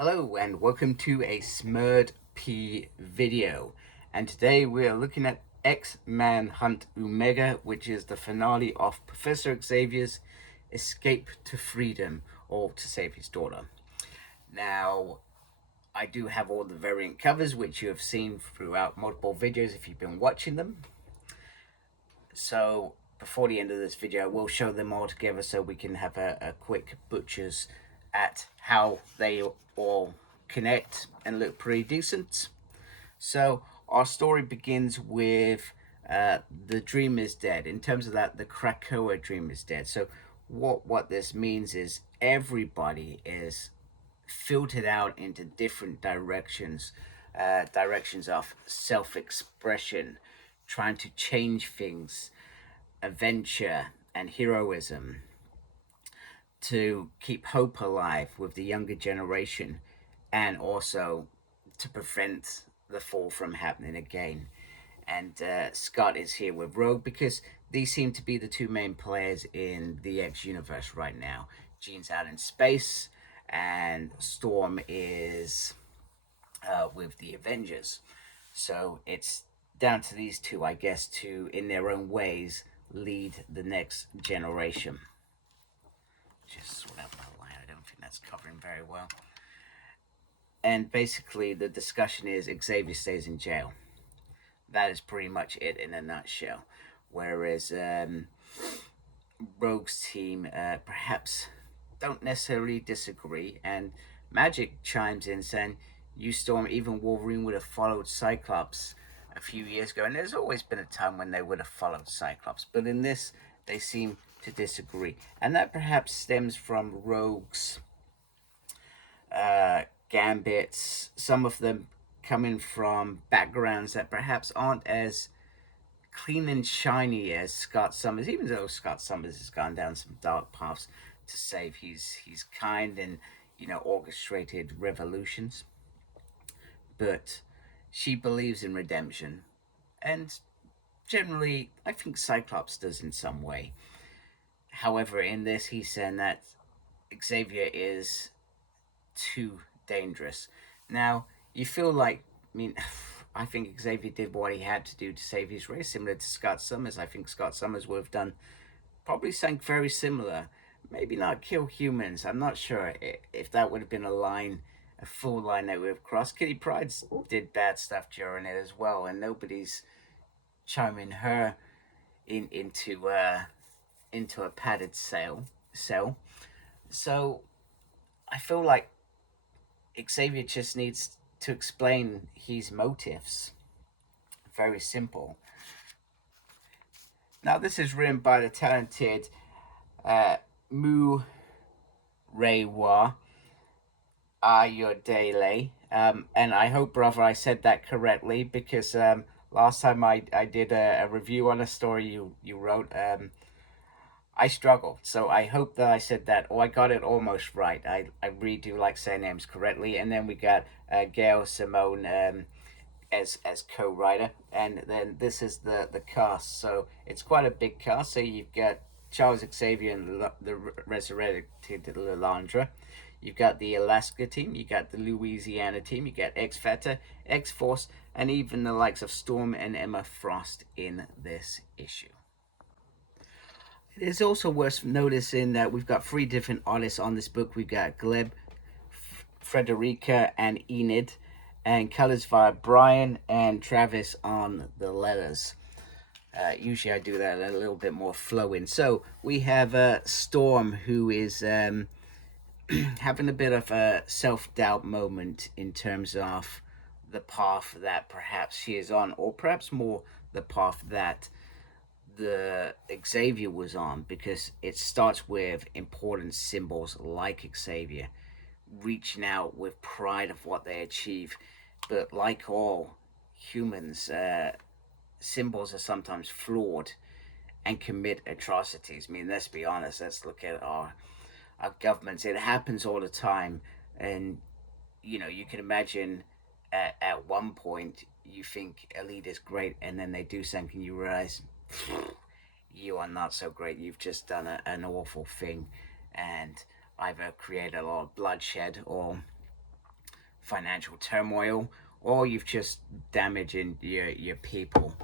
Hello and welcome to a Smurd P video, and today we are looking at X-Manhunt Omega, which is the finale of Professor Xavier's escape to freedom, or to save his daughter. Now, I do have all the variant covers which you have seen throughout multiple videos if you've been watching them. So before the end of this video I will show them all together so we can have a quick butchers at how they all connect and look pretty decent. So our story begins with the dream is dead. In terms of that, the Krakoa dream is dead. So what this means is everybody is filtered out into different directions, directions of self-expression, trying to change things, adventure and heroism, to keep hope alive with the younger generation, and also to prevent the fall from happening again. And Scott is here with Rogue because these seem to be the two main players in the X universe right now. Jean's out in space, and Storm is with the Avengers. So it's down to these two, I guess, to, in their own ways, lead the next generation. Just sort out my line. I don't think that's covering very well. And basically, the discussion is Xavier stays in jail. That is pretty much it in a nutshell. Whereas Rogue's team perhaps don't necessarily disagree, and Magic chimes in saying, "You, Storm, even Wolverine would have followed Cyclops a few years ago," and there's always been a time when they would have followed Cyclops, but in this they seem to disagree, and that perhaps stems from Rogue's gambits, some of them coming from backgrounds that perhaps aren't as clean and shiny as Scott Summers, even though Scott Summers has gone down some dark paths to save his kind and, orchestrated revolutions. But she believes in redemption, and generally I think Cyclops does in some way. However, in this he's saying that Xavier is too dangerous. Now, you feel like, I think Xavier did what he had to do to save his race, similar to Scott Summers. I think Scott Summers would have done probably something very similar. Maybe not kill humans. I'm not sure if that would have been a full line that would have crossed. Kitty Pryde did bad stuff during it as well, and nobody's chiming her into a padded cell. So I feel like Xavier just needs to explain his motives. Very simple. Now, this is written by the talented Murewa Ayodele. And I hope, brother, I said that correctly, because last time I did a review on a story you wrote, I struggled. So I hope that I said that, or I got it almost right. I really do like saying names correctly. And then we got Gail Simone as co-writer, and then this is the cast. So it's quite a big cast. So you've got Charles Xavier and the resurrected Lilandra. You've got the Alaska team, you got the Louisiana team, you got X-Factor, X-Force, and even the likes of Storm and Emma Frost in this issue. It is also worth noticing that we've got 3 different artists on this book. We've got Gleb, Frederica, and Enid, and colors by Brian and Travis on the letters. Usually I do that a little bit more flowing. So we have Storm, who is having a bit of a self-doubt moment in terms of the path that perhaps she is on, or perhaps more the path that the Xavier was on, because it starts with important symbols like Xavier reaching out with pride of what they achieve. But like all humans, symbols are sometimes flawed and commit atrocities. Let's be honest. Let's look at our governments. It happens all the time, and you can imagine at one point you think a leader is great, and then they do something, you realize you are not so great. You've just done an awful thing, and either created a lot of bloodshed or financial turmoil, or you've just damaging your people,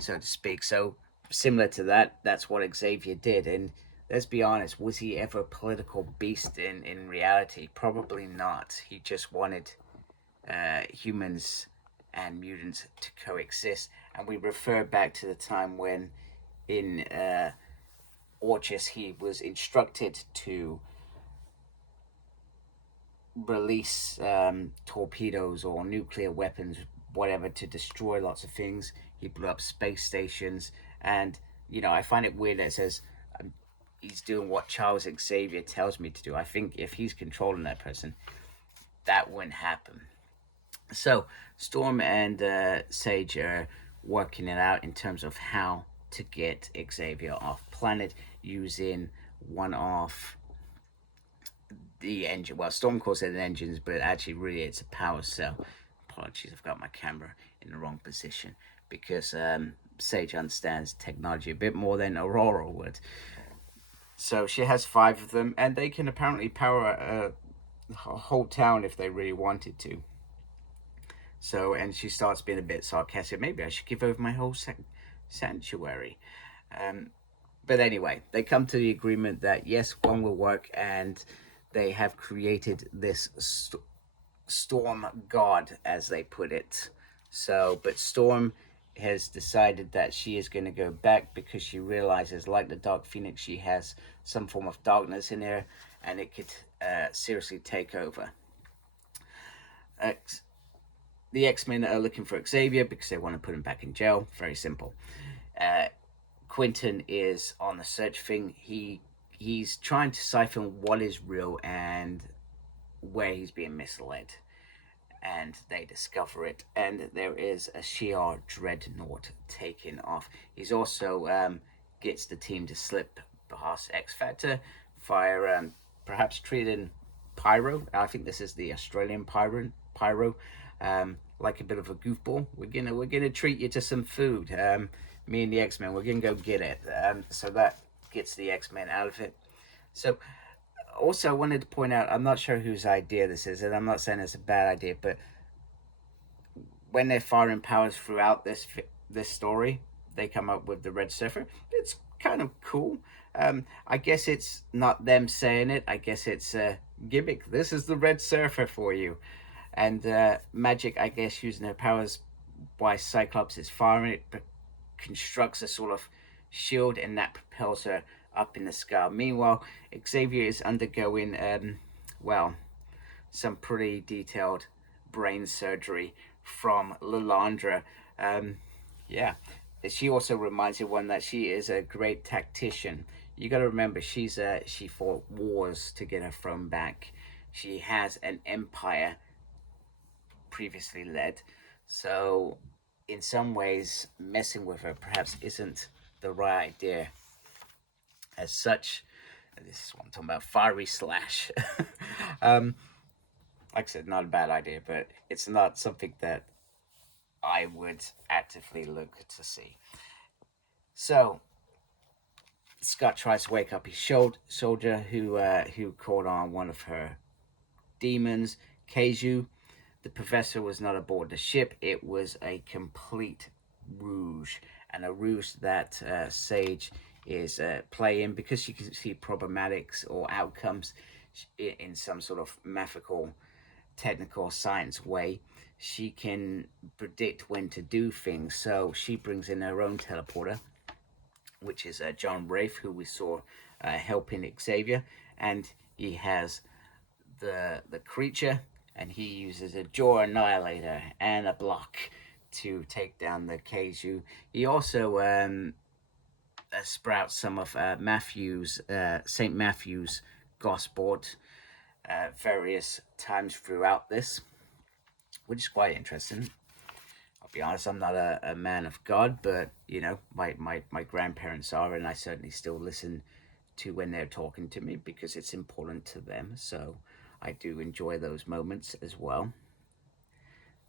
so to speak. So similar to that, that's what Xavier did. And let's be honest, was he ever a political beast in reality? Probably not. He just wanted humans and mutants to coexist. And we refer back to the time when in Orchis he was instructed to release torpedoes or nuclear weapons, whatever, to destroy lots of things. He blew up space stations, and I find it weird that it says he's doing what Charles Xavier tells me to do. I think if he's controlling that person, that wouldn't happen. So Storm and Sage are working it out in terms of how to get Xavier off planet using one of the engine. Well, Storm calls it an engines, but actually, really, it's a power cell. Apologies, I've got my camera in the wrong position because Sage understands technology a bit more than Aurora would. So she has 5 of them, and they can apparently power a whole town if they really wanted to. So, and she starts being a bit sarcastic. Maybe I should give over my whole sanctuary. But anyway, they come to the agreement that yes, one will work, and they have created this storm god, as they put it. So, but Storm has decided that she is going to go back because she realizes, like the Dark Phoenix, she has some form of darkness in her, and it could seriously take over. The X-Men are looking for Xavier because they want to put him back in jail. Very simple. Quentin is on the search thing. He's trying to siphon what is real and where he's being misled. And they discover it. And there is a Shi'ar dreadnought taking off. He's also gets the team to slip past X Factor via perhaps treating Pyro. I think this is the Australian Pyro. Like a bit of a goofball. We're gonna treat you to some food. Me and the X-Men, we're gonna go get it. So that gets the X-Men out of it. So also I wanted to point out, I'm not sure whose idea this is, and I'm not saying it's a bad idea, but when they're firing powers throughout this story, they come up with the Red Surfer. It's kind of cool. I guess it's not them saying it. I guess it's a gimmick. This is the Red Surfer for you. And Magic, I guess, using her powers while Cyclops is firing it, constructs a sort of shield, and that propels her up in the sky. Meanwhile, Xavier is undergoing, some pretty detailed brain surgery from Lilandra. She also reminds everyone that she is a great tactician. You got to remember, she fought wars to get her throne back. She has an empire previously led, so in some ways messing with her perhaps isn't the right idea. As such, this is what I'm talking about, fiery slash. Like I said, not a bad idea, but it's not something that I would actively look to see. So Scott tries to wake up his soldier who caught on one of her demons, Keiju. The professor was not aboard the ship. It was a complete ruse, and a ruse that Sage is playing because she can see problematics or outcomes in some sort of mathematical, technical science way. She can predict when to do things, so she brings in her own teleporter, which is John Rafe, who we saw helping Xavier, and he has the creature, and he uses a jaw annihilator and a block to take down the Keiju. He also sprouts some of St. Matthew's Gospel various times throughout this, which is quite interesting. I'll be honest, I'm not a man of God, but my grandparents are, and I certainly still listen to when they're talking to me because it's important to them. So I do enjoy those moments as well.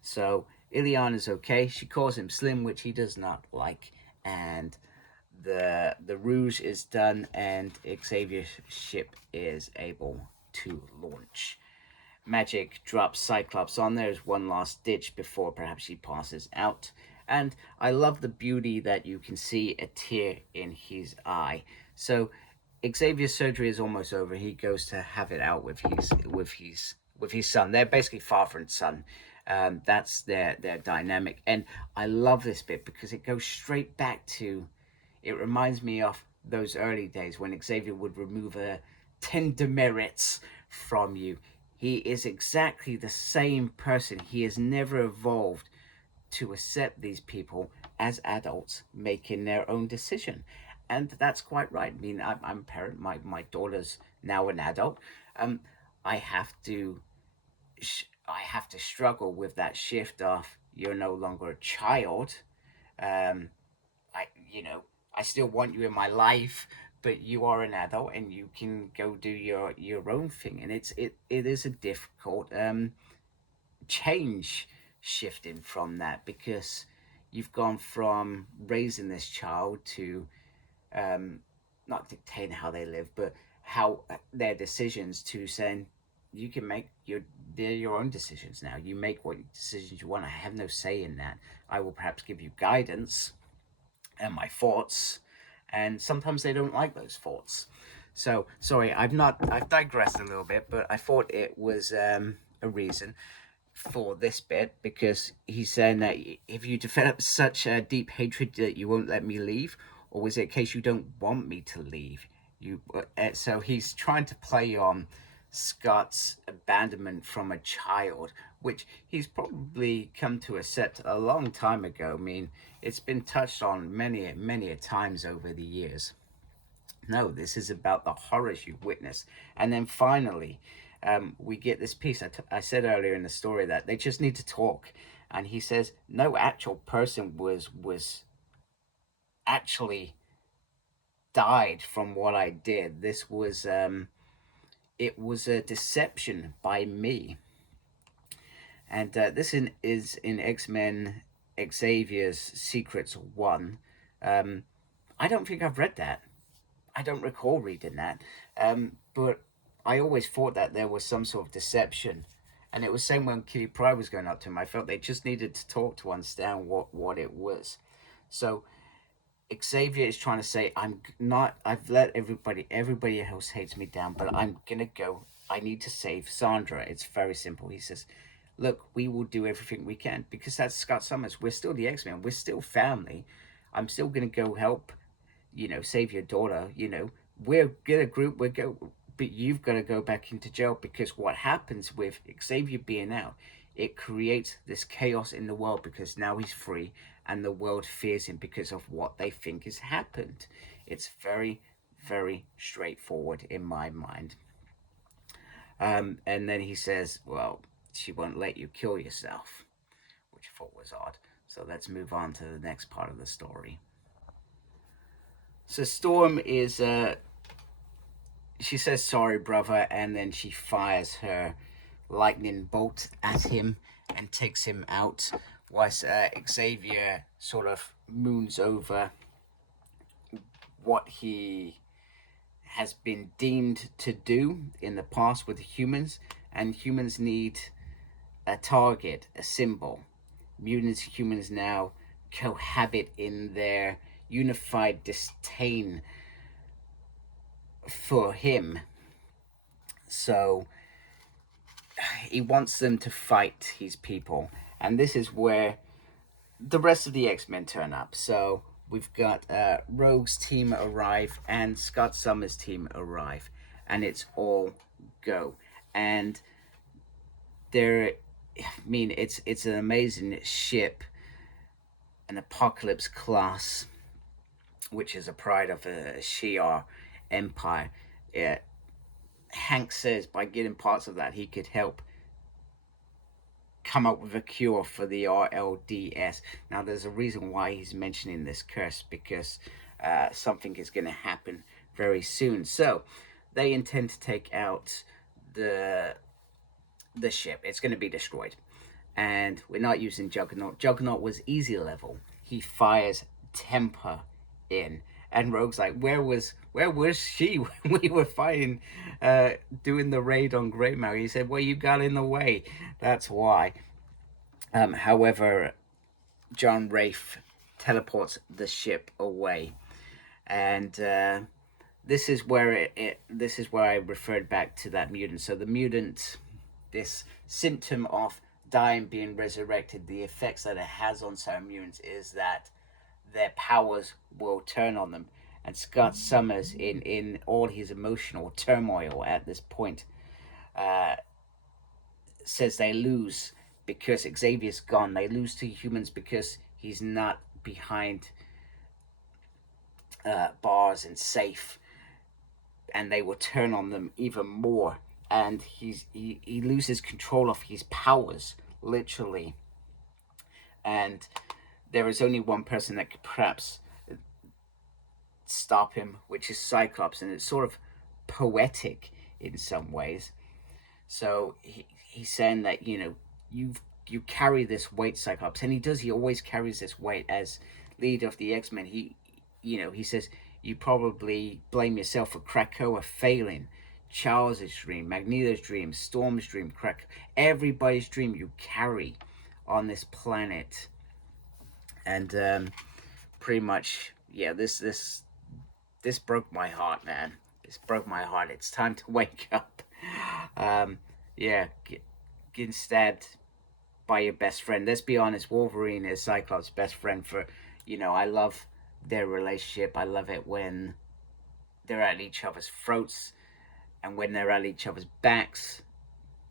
So Ilion is okay. She calls him Slim, which he does not like, and the ruse is done, and Xavier's ship is able to launch. Magic drops Cyclops on there as one last ditch before perhaps she passes out. And I love the beauty that you can see a tear in his eye. So Xavier's surgery is almost over. He goes to have it out with his son. They're basically father and son. That's their dynamic, and I love this bit because it goes straight back to. It reminds me of those early days when Xavier would remove 10 demerits from you. He is exactly the same person. He has never evolved to accept these people as adults making their own decision. And that's quite right. I mean, I'm a parent. My daughter's now an adult. Um, I have to I have to struggle with that shift of you're no longer a child. Um, I still want you in my life, but you are an adult and you can go do your own thing. And it is a difficult change shifting from that because you've gone from raising this child to um, not dictating how they live, but how their decisions to saying you can make they're your own decisions now. You make what decisions you want. I have no say in that. I will perhaps give you guidance and my thoughts, and sometimes they don't like those thoughts. So sorry, I've digressed a little bit, but I thought it was a reason for this bit because he's saying that if you develop such a deep hatred that you won't let me leave, or was it a case you don't want me to leave? So he's trying to play on Scott's abandonment from a child, which he's probably come to accept a long time ago. I mean, it's been touched on many a times over the years. No, this is about the horrors you've witnessed. And then finally, we get this piece. I said earlier in the story that they just need to talk. And he says, no actual person was actually died from what I did. This was, it was a deception by me. And is in X-Men Xavier's Secrets 1. I don't think I've read that. I don't recall reading that, but I always thought that there was some sort of deception, and it was same when Kitty Pryde was going up to him. I felt they just needed to talk to understand what it was. So Xavier is trying to say, I'm not. I've let everybody else hates me down, but I'm gonna go. I need to save Sandra. It's very simple. He says, "Look, we will do everything we can because that's Scott Summers. We're still the X-Men. We're still family. I'm still gonna go help save your daughter, we're get a group, we go, but you've got to go back into jail because what happens with Xavier being out, it creates this chaos in the world because now he's free and the world fears him because of what they think has happened. It's very, very straightforward in my mind. And then he says, well, she won't let you kill yourself, which I thought was odd. So let's move on to the next part of the story. So Storm is she says sorry, brother, and then she fires her lightning bolt at him and takes him out. Whilst Xavier sort of moons over what he has been deemed to do in the past with humans, and humans need a target, a symbol. Mutants, humans now cohabit in their unified disdain for him. So he wants them to fight his people. And this is where the rest of the X-Men turn up. So we've got Rogue's team arrive and Scott Summers' team arrive. And it's all go. And it's an amazing ship, an Apocalypse class, which is a pride of a Shi'ar empire. Hank says by getting parts of that, he could help come up with a cure for the RLDS. Now, there's a reason why he's mentioning this curse, because something is going to happen very soon. So they intend to take out the ship. It's going to be destroyed. And we're not using Juggernaut. Juggernaut was easy level. He fires temper in. And Rogue's like, where was she when we were fighting, doing the raid on Greymouth? He said, well, you got in the way, that's why. However, John Rafe teleports the ship away, and this is where this is where I referred back to that mutant. So the mutant, this symptom of dying, being resurrected, the effects that it has on some mutants is that their powers will turn on them. And Scott Summers, in all his emotional turmoil at this point, uh, says they lose because Xavier's gone. They lose to humans because he's not behind bars and safe, and they will turn on them even more. And he loses control of his powers, literally. And there is only one person that could perhaps stop him, which is Cyclops, and it's sort of poetic in some ways. So he's saying that, you carry this weight, Cyclops, and he does. He always carries this weight as leader of the X-Men. He says you probably blame yourself for Krakoa failing, Charles's dream, Magneto's dream, Storm's dream, everybody's dream you carry on this planet, and pretty much, yeah. This broke my heart, man. This broke my heart. It's time to wake up. Yeah, getting stabbed by your best friend. Let's be honest, Wolverine is Cyclops' best friend. I love their relationship. I love it when they're at each other's throats and when they're at each other's backs,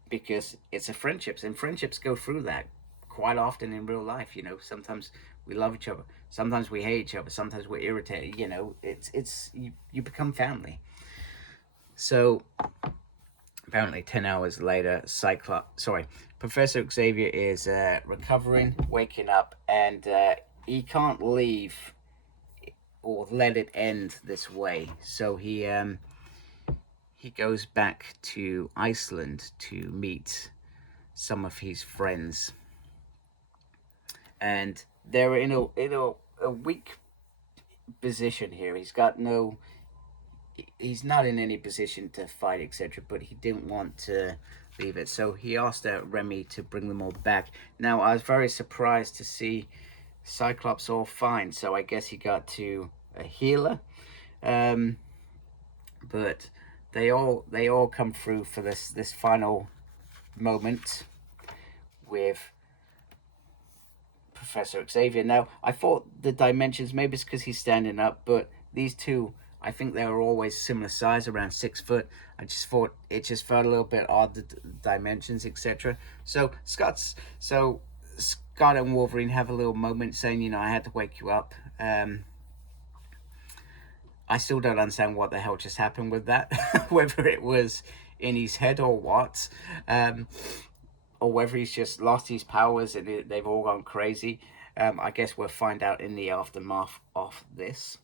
because it's a friendships, and friendships go through that quite often in real life. Sometimes we love each other, sometimes we hate each other, sometimes we're irritated. It's you become family. So apparently 10 hours later, Professor Xavier is recovering, waking up, and he can't leave or let it end this way. So he goes back to Iceland to meet some of his friends, and they're in a weak position here. He's not in any position to fight, etc., but he didn't want to leave it, so he asked Remy to bring them all back. Now, I was very surprised to see Cyclops all fine, so I guess he got to a healer, but they all come through for this final moment with Professor Xavier. Now, I thought the dimensions, maybe it's because he's standing up, but these two, I think they were always similar size, around 6 foot. I just thought it just felt a little bit odd, the dimensions, etc. So Scott and Wolverine have a little moment saying, I had to wake you up. I still don't understand what the hell just happened with that, whether it was in his head or what, or whether he's just lost his powers and they've all gone crazy. I guess we'll find out in the aftermath of this.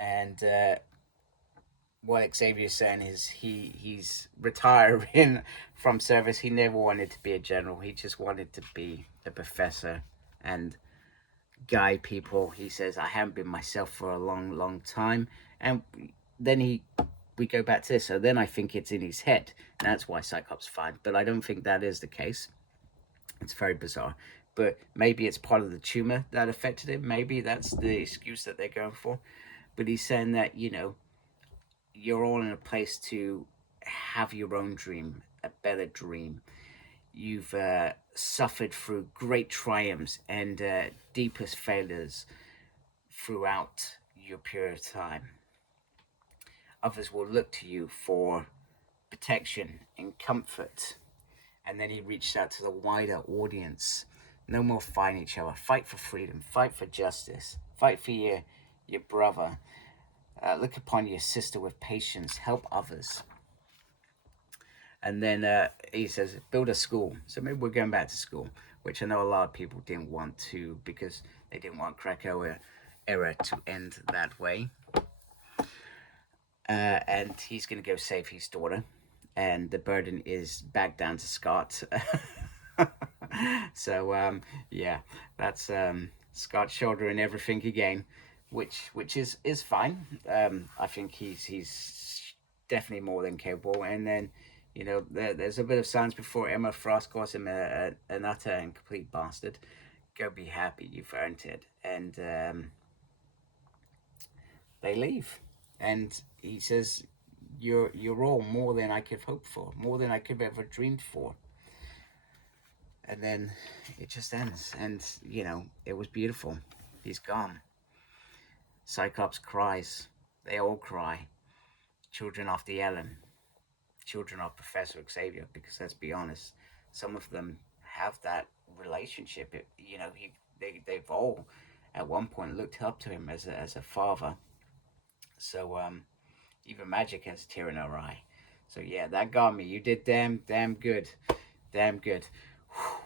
And what Xavier's saying is he's retiring from service. He never wanted to be a general. He just wanted to be a professor and guide people. He says, I haven't been myself for a long time. And then we go back to this. So then I think it's in his head. And that's why Cyclops fine. But I don't think that is the case. It's very bizarre. But maybe it's part of the tumor that affected him. Maybe that's the excuse that they're going for. But he's saying that, you're all in a place to have your own dream, a better dream. You've suffered through great triumphs and deepest failures throughout your period of time. Others will look to you for protection and comfort. And then he reached out to the wider audience. No more fighting each other. Fight for freedom. Fight for justice. Fight for your brother. Look upon your sister with patience. Help others. And then he says, build a school. So maybe we're going back to school, which I know a lot of people didn't want to, because they didn't want Krakoa era to end that way. And he's going to go save his daughter. And the burden is back down to Scott. So, yeah, that's Scott shouldering everything again. which is fine. I think he's definitely more than capable. And then, there's a bit of signs before Emma Frost calls him an utter and complete bastard. Go be happy, you've earned it. And they leave, and he says, "You're all more than I could hope for, more than I could have ever dreamed for." And then it just ends, and it was beautiful. He's gone. Cyclops cries. They all cry. Children of the Ellen, children of Professor Xavier, because let's be honest, some of them have that relationship. They've all at one point looked up to him as a father. So even Magic has a tear in her eye. So yeah, that got me. You did damn good, damn good. Whew,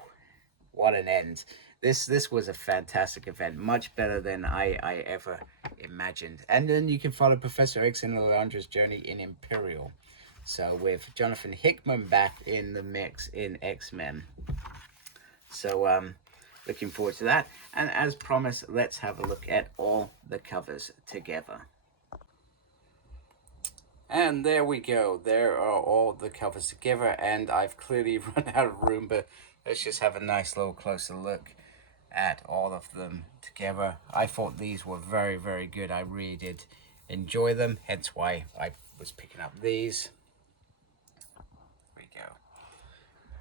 what an end. This was a fantastic event, much better than I ever imagined. And then you can follow Professor X and Alejandro's journey in Imperial. So with Jonathan Hickman back in the mix in X-Men. So looking forward to that. And as promised, let's have a look at all the covers together. And there we go. There are all the covers together, and I've clearly run out of room, but let's just have a nice little closer look at all of them together. I thought these were very, very good. I really did enjoy them, hence why I was picking up these. There we go.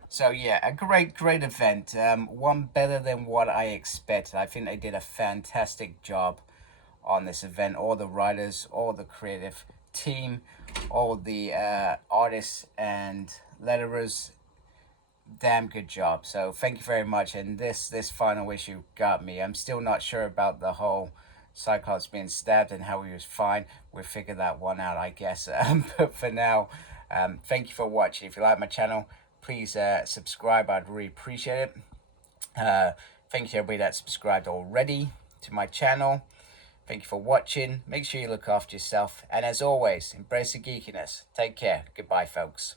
So yeah, a great event. One better than what I expected. I think they did a fantastic job on this event. All the writers, all the creative team, all the artists and letterers, damn good job. So thank you very much. And this final issue got me. I'm still not sure about the whole Cyclops being stabbed and how he was fine. We'll figure that one out, I guess. But for now, thank you for watching. If you like my channel, please subscribe. I'd really appreciate it. Thank you to everybody that subscribed already to my channel. Thank you for watching. Make sure you look after yourself. And as always, embrace the geekiness. Take care. Goodbye, folks.